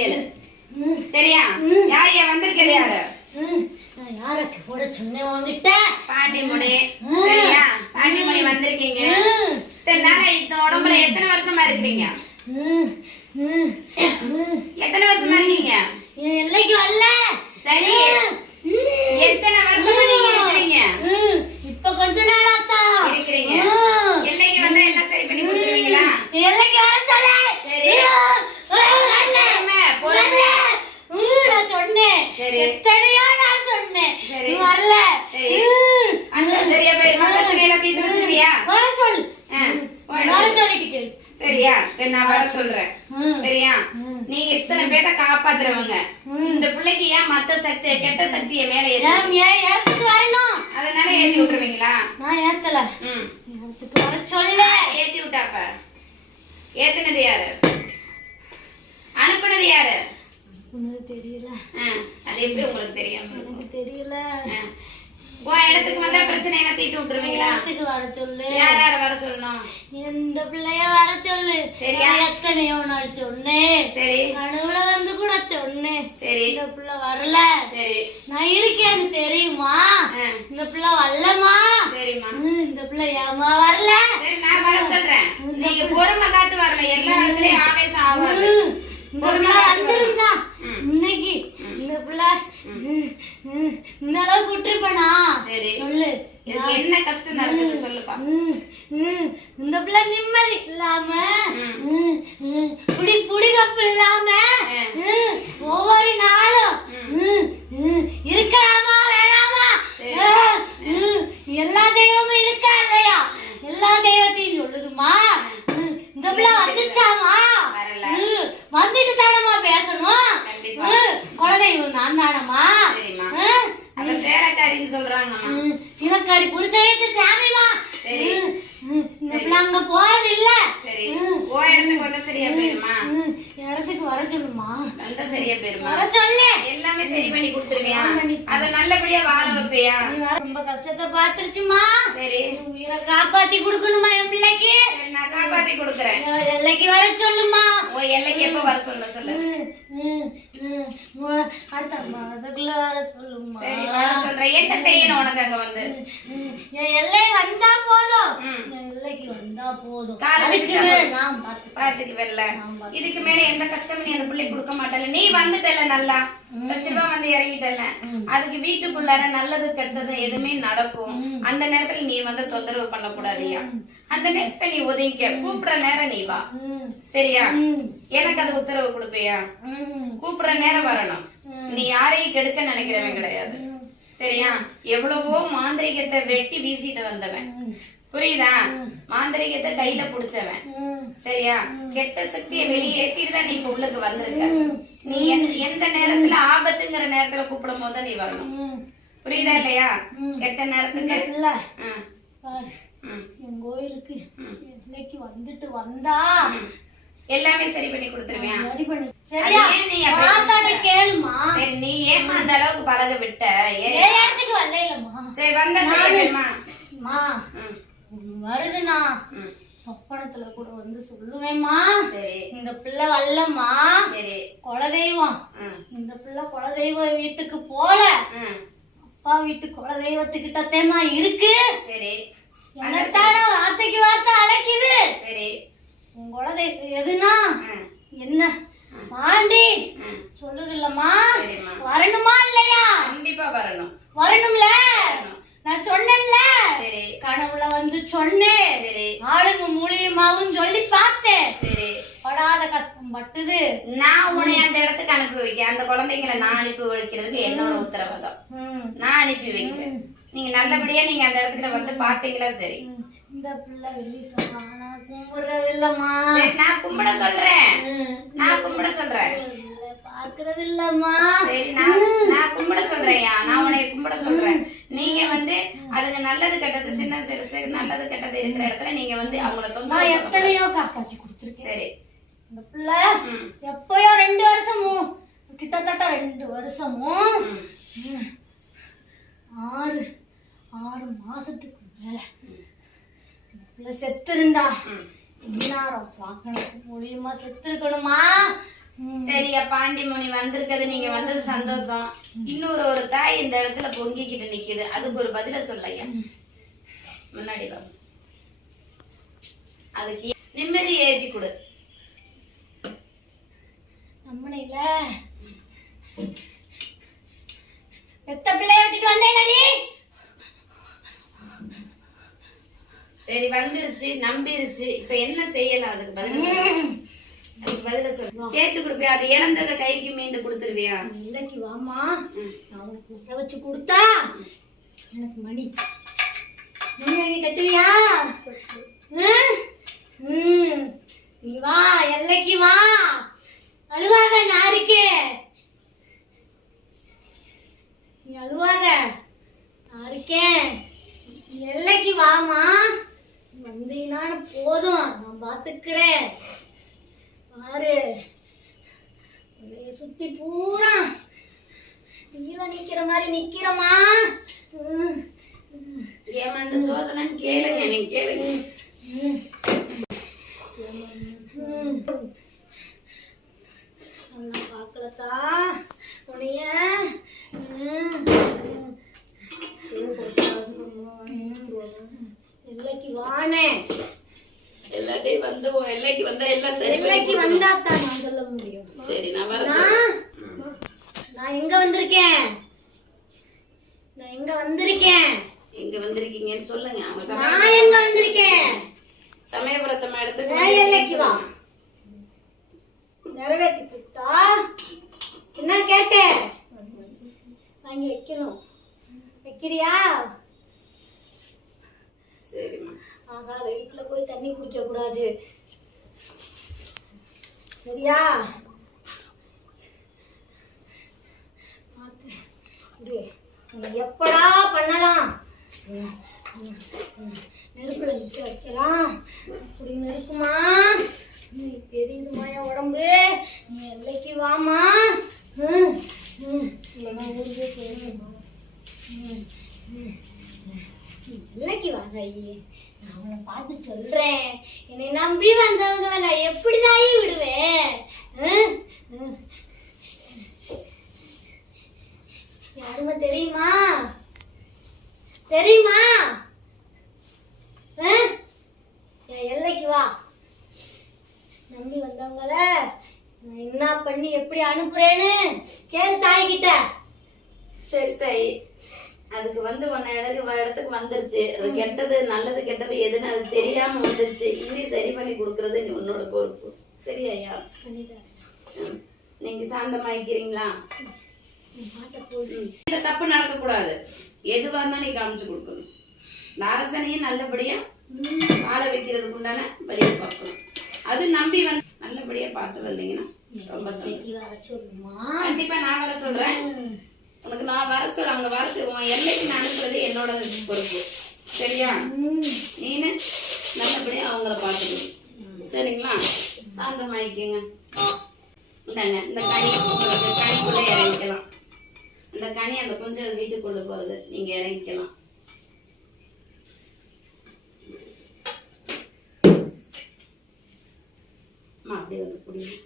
கேளு. சரியா? யாரையா வந்திருக்கிறது யாரு? யாருக்கு கூட சொன்னேன் உன்கிட்ட? பாண்டிமுனி. சரியா? பாண்டிமுனி வந்திருக்கீங்க. இத்தனை நாளா இந்த உடம்புல எத்தனை வருஷமா இருக்கிறீங்க? எத்தனை வருஷமா இருக்கீங்க? எல்லைக்கு வரல. சரி, எத்தனை வருஷமா நீங்க இருக்கிறீங்க? இப்ப கொஞ்ச நாளா தான் இருக்கிறீங்க. எல்லைக்கு வந்தா எல்லாம் சரி பண்ணி கொடுத்துருவீங்களா? எல்லைக்கு வர சொல்ல. சரி, நான் சொன்னேன். எத்தனையோ நான் சொன்னேன். வரல. அந்த சரியா போயிருமா? பிரச்சனை எல்லாம் தீர்த்து வச்சிருவியா? வர சொல்லு. வர சொல்லிட்டு. சரியா? சரி, நான் வர சொல்றேன். சரியா? நீங்க இத்தனை பேரை காப்பாத்துறவங்க. இந்த பிள்ளைக்கு ஏன் மத்த சக்தி கெட்ட சக்திய மேல இடத்துக்கு வரணும். அதனால ஏத்தி விட்டுருவீங்களா? நான் ஏத்தல. இடத்துக்கு வர சொல்ல. ஏத்தி விட்டாப்ப ஏத்துனது யாரு? அனுப்புனது யாரு? தெரியல. அது எப்படி உங்களுக்கு தெரியாம? எனக்கு தெரியல. உன் இடத்துக்கு வந்தா பிரச்சனை என்ன தீர்த்து விட்டுருவீங்களா? இடத்துக்கு வர சொல்லு. யார வர சொல்லணும்? எந்த பிள்ளைய வர சொல்லு. சரியா? எத்தனையோ நாள் சொன்னேன். சரி, கனவுல வந்து கூட சொன்னேன். சரி, இந்த பிள்ளை வரல. சரி, நான் இருக்கேன்னு தெரியுமா? இந்த பிள்ளை வரலமா? சரிம்மா. இந்த பிள்ளை ஏமா வரல? சரி, நான் வர சொல்றேன். நீங்க பொறுமை காத்து வரணும். எல்லா இடத்துலயும் ஆவேசம் ஆகாது. இந்த பிள்ளை வந்துருந்தா இன்னைக்கு இந்த பிள்ளை இந்த அளவுக்கு விட்டுருப்பனா? சரி, சொல்லு. என்ன கஷ்டம் நடக்குது சொல்லுப்பா. இந்த பிள்ளை நிம்மதி இல்லாம புடிகப்பு இல்லாம ஒவ்வொரு நாளும் இருக்கலாமா வேணாமா? எல்லா தெய்வமும் இருக்கா இல்லையா? எல்லா தெய்வத்தையும் சொல்லுதுமா. இந்த பிள்ளை வந்துச்சாமா? வந்துட்டு தானமா பேசணும். குலதெய்வம் நான் தானமா? சிவக்காரி புருஷனுக்கு சாமிமா. இந்த பிள்ளை அங்க போறது இல்ல. இடத்துக்கு வந்தா சரியா போயிருமா? இடத்துக்கு வர சொல்லுமா. வந்தா சரியா போயிருமா? வர சொல்லு. எல்லாமே சரி பண்ணி கொடுத்துருவியா? அத நல்லபடியா வாழ வைப்பியா? ரொம்ப கஷ்டத்தை பாத்துருச்சுமா. சரி, உயிரை காப்பாத்தி கொடுக்கணுமா என் பிள்ளைக்கு? நான் காப்பாத்தி கொடுக்கறேன். எல்லைக்கு வர சொல்லுமா. எல்லைக்கு எப்ப வர சொல்லு. அடுத்த மாசத்துக்குள்ள வர சொல்லுமா. சரி, வர சொல்றேன். என்ன செய்யணும் உனக்கு அங்க வந்து? என் எல்லை வந்தா போதும். என் எல்லைக்கு வந்தா போதும். பாத்துக்கு வரல. இதுக்கு மேல எந்த கஷ்டமும் நீ அந்த பிள்ளைக்கு கொடுக்க மாட்டல. நீ வந்துட்டல நல்லா சச்சிரமா வந்து இறங்கிட்டல. அதுக்கு வீட்டுக்குள்ளார நல்லது கெட்டது எதுவுமே நடக்கும். அந்த நேரத்துல நீ வந்து தொந்தரவு பண்ண கூடாதியா. அந்த நேரத்துல நீ ஒதுங்க. கூப்பிடுற நேரம் நீ வா. சரியா? எனக்கு அது உத்தரவு கொடுப்பியா? கூப்பிடுற நேரம் வரணும். நீ யாரையும் கெடுக்க நினைக்கிறவன் கிடையாது. சரியா? எவ்வளவோ மாந்திரிகத்தை வெட்டி வீசிட்டு வந்தவன். புரியுதா? மாந்திரிகத்தை கையில புடிச்சவன். சரியா? கெட்ட சக்தியை வெளியேற்றிட்டு தான் நீ இப்ப உள்ளுக்கு வந்திருக்க. நீ எந்த நேரத்துல ஆபத்துங்கிற நேரத்துல கூப்பிடும் போது நீ வரணும். புரியுதா இல்லையா? கெட்ட நேரத்துக்கு என் கோயிலுக்கு எல்லைக்கு வந்துட்டு வந்தா எல்லாமே சரி பண்ணி கொடுத்துருவேன். கேளுமா. சரி, நீ ஏமா அந்த அளவுக்கு பழக விட்ட? இடத்துக்கு வரலமா. சரி, வந்தா வருதுண்ணா. சொப்பனத்துல கூட வந்து சொல்லுவேம்மா. சரி, இந்த பிள்ளை வரலம்மா. சரி, குலதெய்வம். இந்த பிள்ளை குலதெய்வம் வீட்டுக்கு போல அப்பா வீட்டு குலதெய்வத்துக்கிட்டத்தேமா இருக்கு. சரி, என்னத்தான வார்த்தைக்கு வார்த்தை அழைக்குது. சரி, உன் குலதெய்வம் எதுனா என்ன பாண்டி சொல்லுது இல்லம்மா. வரணுமா இல்லையா? கண்டிப்பா வரணும். வரணும்ல. நான் சொன்னேன்ல. கனவுல வந்து சொன்னேன். ஆளுங்க மூலியமாவும் சொல்லி பார்த்தேன். படாத கஷ்டம் பட்டுது. நான் உன்னை அந்த இடத்துக்கு அனுப்பி வைக்க. அந்த குழந்தைங்களை நான் அனுப்பி வைக்கிறதுக்கு என்னோட உத்தரவாதம். நான் அனுப்பி வைக்கிறேன். நீங்க நல்லபடியா நீங்க அந்த இடத்துல வந்து பாத்தீங்களா? சரி, இந்த பிள்ளை வெள்ளி கும்பிடுறது இல்லம்மா. நான் கும்பிட சொல்றேன். நான் கும்பிட சொல்றேன். பாக்குறது இல்லம்மா. சரி, நான் கும்பிட சொல்றேன்யா. நான் உன்னை கும்பிட சொல்றேன். நீங்க வந்து அதுக்கு நல்லது கெட்டது சின்ன சிறுசு நல்லது கெட்டது இருக்கிற இடத்துல நீங்க வந்து அவங்கள தொந்தரவு எத்தனையோ காப்பாத்தி கொடுத்துருக்கேன். சரி, இந்த பிள்ளை எப்பயோ 2 வருஷமும் கிட்டத்தட்ட 2 வருஷமும் 6 மாசத்துக்கு மேல பிள்ளை செத்து இருந்தா இன்னாரம் பார்க்கணும் மூலியமா செத்து இருக்கணுமா. சரி, ஐயா பாண்டிமுனி வந்திருக்கிறது, நீங்க வந்தது சந்தோஷம். இன்னொரு ஒரு தாய் இந்த இடத்துல பொங்கிக்கிட்டு நிக்குது, அதுக்கு ஒரு பதில சொல்ல ஐயா. முன்னாடி வா, அதுக்கு நிம்மதி ஏத்தி கொடு. நம்மளையில பெத்த பிள்ளைய விட்டுட்டு வந்தேனடி. சரி வந்துருச்சு, நம்பிருச்சு, இப்ப என்ன செய்யலாம்? அதுக்கு பதில சொல்லு. அதுக்கு பதில சொல்லு. சேர்த்து கொடுப்பியா? அது இறந்தத கைக்கு மீண்டு கொடுத்துருவியா? இல்லைக்கு வாமா, நான் உனக்கு நகை வச்சு கொடுத்தா எனக்கு மணி வாங்கி கட்டுவியா? நீ வா, எல்லைக்கு வா, அழுவாத, நான் இருக்கேன். நீ அழுவாத, நான் இருக்கேன். எல்லைக்கு வாமா, வந்தீங்கன்னா போதும், நான் பாத்துக்கிறேன். பாரு, சுத்தி பூரா கீழே நிக்கிற மாதிரி நிக்கிறமா. ஏமாந்த சோதனைன்னு கேளுங்க, நீங்க கேளுங்க. பாக்கலக்கா உனைய. எல்லைக்கு வானே, எல்லாத்தையும் வந்து எல்லைக்கு வந்தா எல்லாம் சரி. எல்லைக்கு வந்தா தான் நான் சொல்ல முடியும். சரி, நான் வர நான் எங்க வந்திருக்கேன்? நான் எங்க வந்திருக்கேன்? எங்க வந்திருக்கீங்கன்னு சொல்லுங்க. நான் எங்க வந்திருக்கேன்? சமயபுரத்தம்மா இடத்துக்கு எல்லைக்கு வா, நிறைவேற்றி கொடுத்தா என்ன கேட்டேன்? வாங்கி வைக்கணும். வைக்கிறியா? சரிம்மா. ஆகாத வீட்டுல போய் தண்ணி குடிக்க கூடாது, சரியா? எப்படா பண்ணலாம்? நெருப்புல நிக்க வைக்கலாம். அப்படி நெருப்புமா, நீ தெரியுதுமா என் உடம்பு. நீ எல்லைக்கு வாமா. இல்லைக்கு வாங்க ஐயே, நான் அவனை பார்த்து சொல்றேன். என்னை நம்பி வந்தவங்களை நான் எப்படிதான் விடுவேன்? யாருமா தெரியுமா? தெரியுமா? என் எல்லைக்கு வா. நம்பி வந்தவங்கள நான் என்ன பண்ணி எப்படி அனுப்புறேன்னு கேளு தாய்கிட்ட. சரி சரி, அதுக்கு வந்து உன்ன இடத்துக்கு வந்துருச்சு. அது கெட்டது நல்லது கெட்டது எதுன்னு அது தெரியாம வந்துருச்சு. இனி சரி பண்ணி கொடுக்கறது நீ உன்னோட பொறுப்பு. சரி ஐயா, நீங்க சாந்தமாயிக்கிறீங்களா? இந்த தப்பு நடக்க கூடாது. எதுவா இருந்தாலும் நீ காமிச்சு கொடுக்கணும். இந்த அரசனையும் நல்லபடியா வாழ வைக்கிறதுக்கு உண்டான வழியை பார்க்கணும். அது நம்பி வந்து நல்லபடியா பார்த்து வந்தீங்கன்னா ரொம்ப சந்தோஷம். கண்டிப்பா நான் வர சொல்றேன். உனக்கு நான் வர சொல்ல, அங்க வர சொல்லுவோம். எல்லைக்கு நான் அனுப்புறது என்னோட பொறுப்பு, சரியா? நீனு நல்லபடியா அவங்கள பார்த்துக்கணும், சரிங்களா? சாந்தமாயிக்கங்க. இந்தாங்க, இந்த கனி உங்களுக்கு கனிக்குள்ள இறங்கிக்கலாம். இந்த கனி அந்த கொஞ்சம் வீட்டுக்கு கொண்டு போறது, நீங்க இறங்கிக்கலாம். அப்படியே வந்து புரியுது.